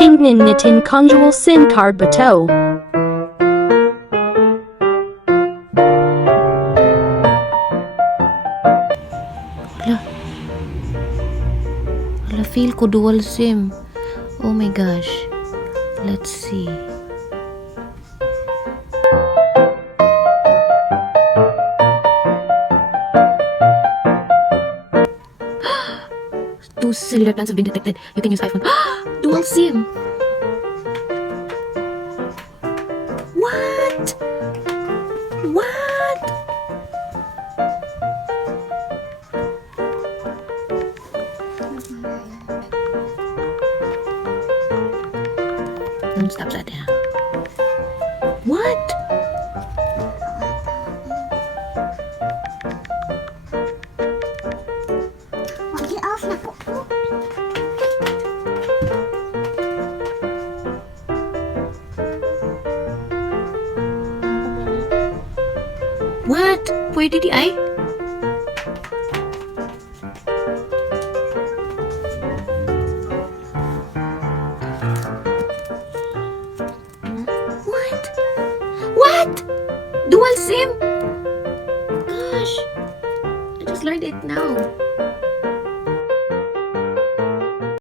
Tingan Natin conjugal Simcard bato. Wala, feel ko dual SIM. Oh my gosh. Let's see. Two cellular plans have been detected. You can use iPhone. Dual SIM. What? What? Don't stop that. What? Mag-i-off na po. What? Pwede di ay? What? What? Dual SIM? Gosh, I just learned it now.